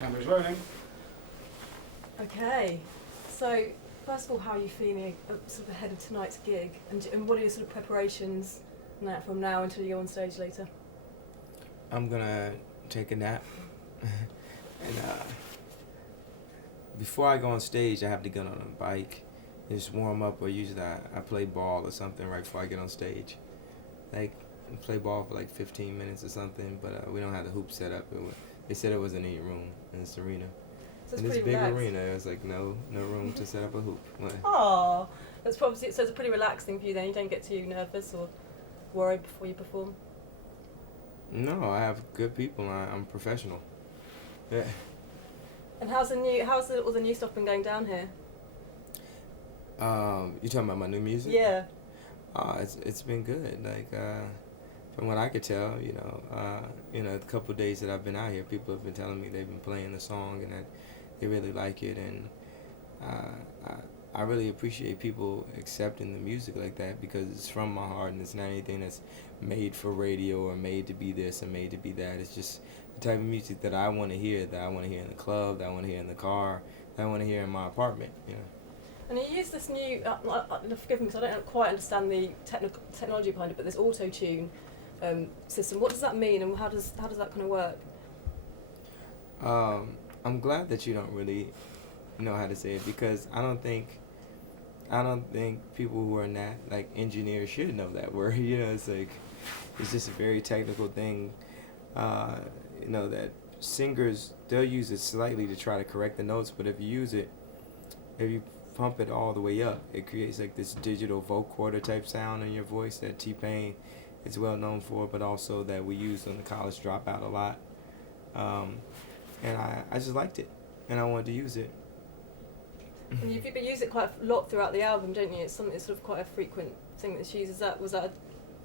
Camera's rolling. Okay, so first of all, how are you feeling sort of ahead of tonight's gig, and what are your sort of preparations from now until you go on stage later? I'm gonna take a nap, and before I go on stage, I have to get on a bike, and just warm up. Or usually I play ball or something right before I get on stage. Like play ball for like 15 minutes or something, but we don't have the hoop set up. They said it wasn't any room in this arena. So it's In this pretty big relaxed. arena, it was like no room to set up a hoop. Oh, that's probably so. It's pretty relaxing for you then. You don't get too nervous or worried before you perform. No, I have good people. I'm professional. Yeah. And all the new stuff been going down here? You talking about my new music? Yeah. It's been good. Like from what I could tell, the couple of days that I've been out here, people have been telling me they've been playing the song and that they really like it, and I really appreciate people accepting the music like that because it's from my heart and it's not anything that's made for radio or made to be this or made to be that. It's just the type of music that I want to hear, that I want to hear in the club, that I want to hear in the car, that I want to hear in my apartment. And you use this new, forgive me because I don't quite understand the technology behind it, but this auto tune system. What does that mean, and how does that kind of work? I'm glad that you don't really know how to say it because I don't think people who are not like engineers should know that word. It's just a very technical thing. Uh, that singers, they'll use it slightly to try to correct the notes, but if you pump it all the way up, it creates like this digital vocoder type sound in your voice that T-Pain is well known for, but also that we used on the College Dropout a lot. Um, and I just liked it, and I wanted to use it. And you've used it quite a lot throughout the album, don't you? It's sort of quite a frequent thing that she uses.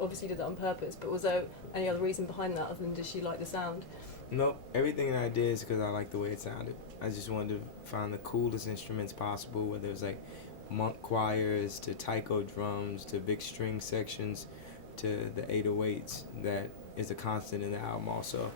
Obviously you did that on purpose, but was there any other reason behind that other than did she like the sound? No, everything that I did is because I liked the way it sounded. I just wanted to find the coolest instruments possible, whether it was like monk choirs to taiko drums to big string sections to the 808s that is a constant in the album also.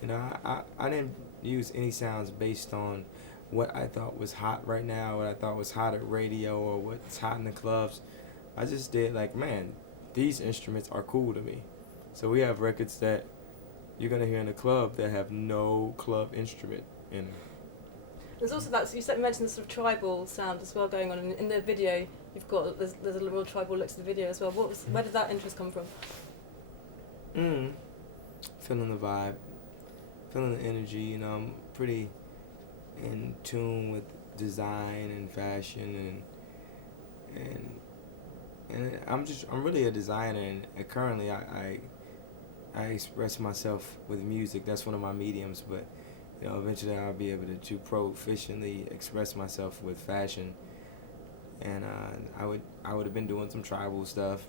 I didn't use any sounds based on what I thought was hot right now, what I thought was hot at radio, or what's hot in the clubs. I just did like, man, these instruments are cool to me. So we have records that you're gonna hear in the club that have no club instrument in them. There's also that, so you mentioned the sort of tribal sound as well going on in the video. There's a real tribal look to the video as well. Where did that interest come from? Feeling the vibe, feeling the energy. I'm pretty in tune with design and fashion and I'm really a designer, and currently I express myself with music. That's one of my mediums, but eventually I'll be able to proficiently express myself with fashion. And I would have been doing some tribal stuff,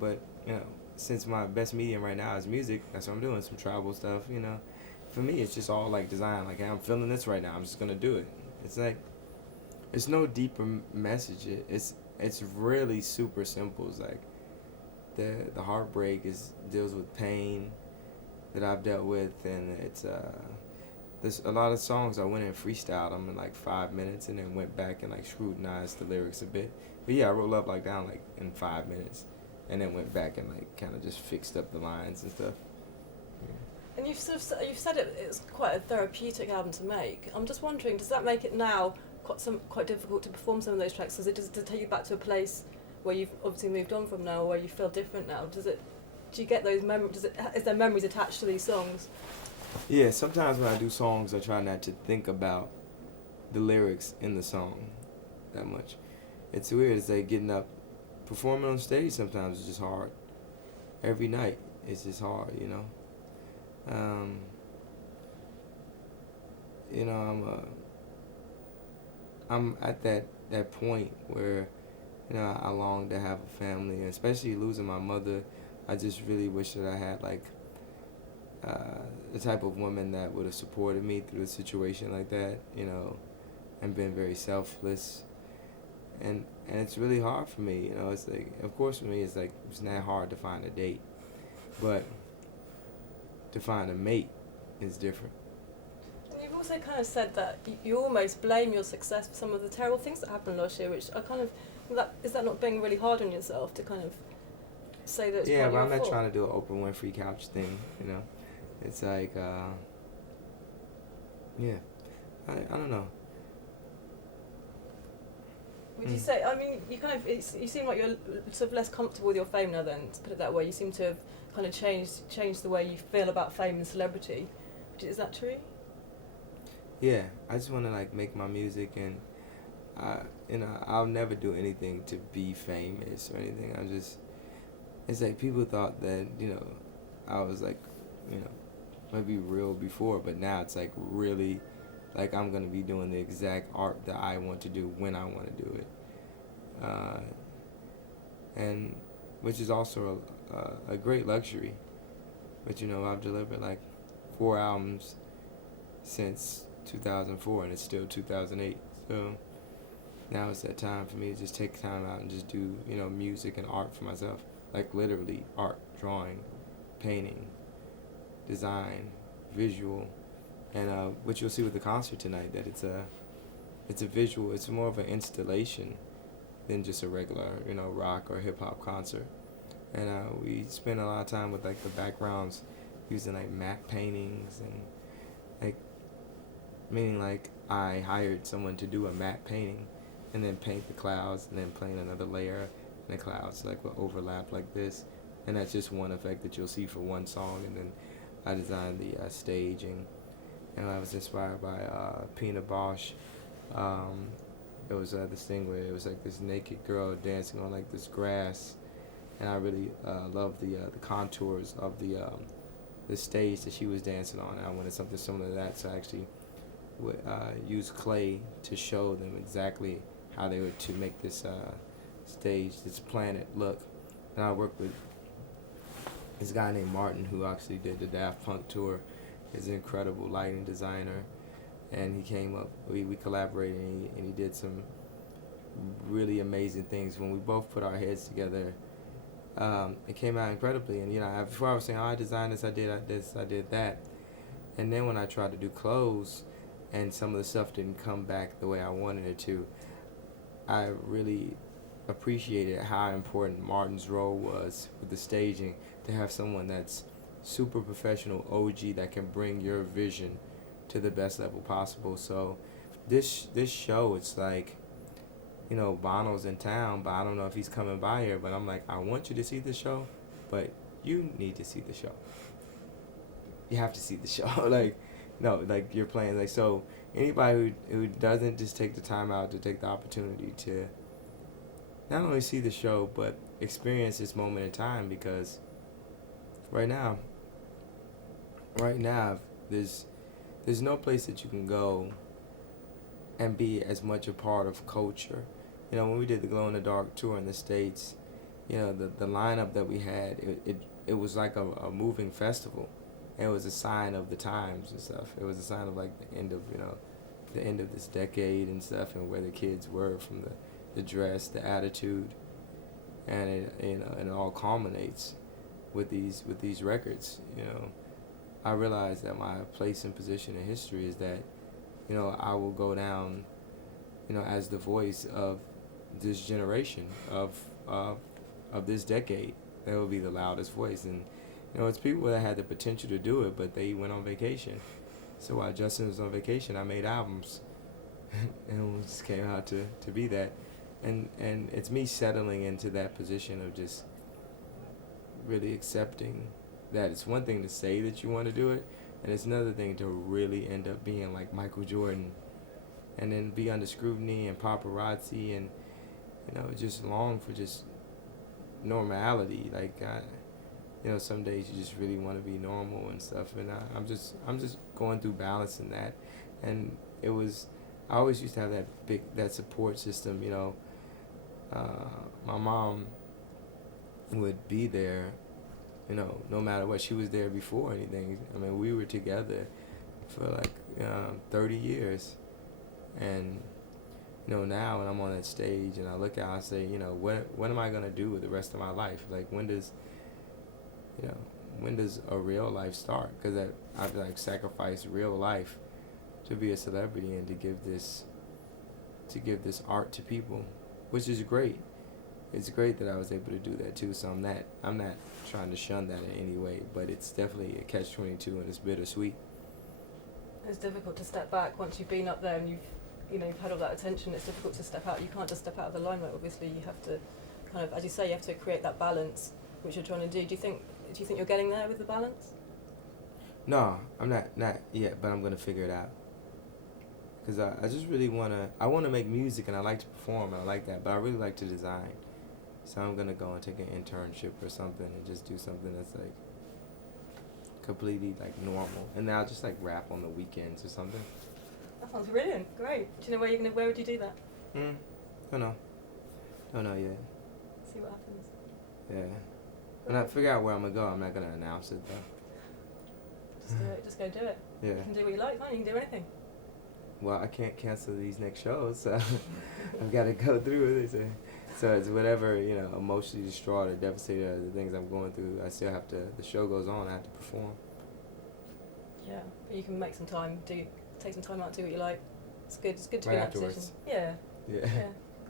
but since my best medium right now is music, that's what I'm doing, some tribal stuff. For me it's just all like design. Like, hey, I'm feeling this right now, I'm just gonna do it. It's like it's no deeper message. It's really super simple. It's like the heartbreak deals with pain that I've dealt with, and there's a lot of songs I went and freestyled them in like 5 minutes, and then went back and like scrutinized the lyrics a bit. But yeah, I wrote Love Like Down like in 5 minutes, and then went back and like kind of just fixed up the lines and stuff. Yeah. And you've said it's quite a therapeutic album to make. I'm just wondering, does that make it now quite difficult to perform some of those tracks? Does it take you back to a place where you've obviously moved on from now, or where you feel different now? Do you get those memories? Is there memories attached to these songs? Yeah, sometimes when I do songs, I try not to think about the lyrics in the song that much. It's weird. It's like getting up, performing on stage. Sometimes it's just hard. Every night, it's just hard. Um, I'm at that point where I long to have a family, and especially losing my mother. I just really wish that I had like the type of woman that would have supported me through a situation like that, and been very selfless. And it's really hard for me. It's like, of course for me it's like it's not hard to find a date, but to find a mate is different. also kind of said that you almost blame your success for some of the terrible things that happened last year, which I kind of, is that not being really hard on yourself to kind of say that it's Yeah, partly but your I'm not fault? trying to do an Oprah Winfrey couch thing, you know. It's like, yeah, I don't know. Would you say? I mean, you kind of you seem like you're sort of less comfortable with your fame now. Then, to put it that way, you seem to have kind of changed the way you feel about fame and celebrity. Is that true? Yeah, I just want to like make my music, and I'll never do anything to be famous or anything. It's like people thought that, I was like, you know, maybe real before, but now it's like really, like I'm gonna be doing the exact art that I want to do when I want to do it, uh, and which is also a great luxury. But I've delivered like 4 albums since 2004, and it's still 2008. So now it's that time for me to just take time out and just do music and art for myself, like literally art, drawing, painting, design, visual, and what you'll see with the concert tonight, that it's a visual. It's more of an installation than just a regular rock or hip hop concert. And we spend a lot of time with like the backgrounds using like matte paintings, and like meaning like I hired someone to do a matte painting and then paint the clouds and then paint another layer, and the clouds like will overlap like this, and that's just one effect that you'll see for one song. And then I designed the staging, and I was inspired by Pina Bausch. It was this thing where it was like this naked girl dancing on like this grass, and I really loved the contours of the stage that she was dancing on. I wanted something similar to that, so I actually would use clay to show them exactly how they were to make this stage, this planet look. And I worked with this guy named Martin, who actually did the Daft Punk tour. He's an incredible lighting designer, and he came up. We collaborated, and he did some really amazing things. When we both put our heads together, it came out incredibly. And before I was saying, oh, I designed this, I did this, I did that, and then when I tried to do clothes, and some of the stuff didn't come back the way I wanted it to, I really appreciated how important Martin's role was with the staging, to have someone that's super professional, OG, that can bring your vision to the best level possible. So this show, it's like, Bono's in town, but I don't know if he's coming by here, but I'm like, I want you to see the show, but you need to see the show. You have to see the show. Like, no, like you're playing, like, so anybody who doesn't just take the time out to take the opportunity to not only see the show, but experience this moment in time, because right now, there's no place that you can go and be as much a part of culture. When we did the Glow in the Dark tour in the States, the lineup that we had, it was like a moving festival. It was a sign of the times and stuff. It was a sign of like the end of this decade and stuff, and where the kids were, from the dress, the attitude, and it all culminates with these records. I realized that my place and position in history is that I will go down as the voice of this generation of this decade. That will be the loudest voice. And it's people that had the potential to do it, but they went on vacation. So while Justin was on vacation, I made albums, and it just came out to be that. And it's me settling into that position of just really accepting that it's one thing to say that you want to do it, and it's another thing to really end up being like Michael Jordan, and then be under scrutiny and paparazzi, and just long for just normality. Like some days you just really want to be normal and stuff, and I'm just going through balancing that. And I always used to have that support system. My mom would be there, no matter what. She was there before anything. I mean, we were together for like 30 years, and now when I'm on that stage and I look out, I say, what am I gonna do with the rest of my life? Like, when does a real life start? Because I've like sacrificed real life to be a celebrity and to give this art to people, which is great. It's great that I was able to do that too. So I'm not trying to shun that in any way, but it's definitely a catch-22 and it's bittersweet. It's difficult to step back once you've been up there and you've had all that attention. It's difficult to step out. You can't just step out of the limelight. Obviously, you have to kind of, as you say, you have to create that balance, which you're trying to do. Do you think you're getting there with the balance? No, I'm not yet, but I'm gonna figure it out. Cause I just really I wanna make music and I like to perform and I like that, but I really like to design. So I'm gonna go and take an internship or something and just do something that's like completely like normal, and then I'll just like rap on the weekends or something. That sounds brilliant. Great. Do you know where would you do that? Don't know yet. See what happens. Yeah. When I figure out where I'm gonna go, I'm not gonna announce it though. Just do it. Just go do it. Yeah. You can do what you like, can't you? You can do anything. Well, I can't cancel these next shows, so I've got to go through with it. So it's whatever, emotionally distraught or devastated or the things I'm going through, I still have to, the show goes on, I have to perform. Yeah, but you can make some time, take some time out, do what you like. It's good to be in that afterwards. position. Yeah.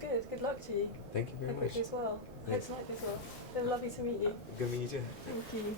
Good. Good luck to you. Thank you very Hope much. it goes well. I hope tonight goes well. It's been lovely to meet you. Good meeting you too. Thank you.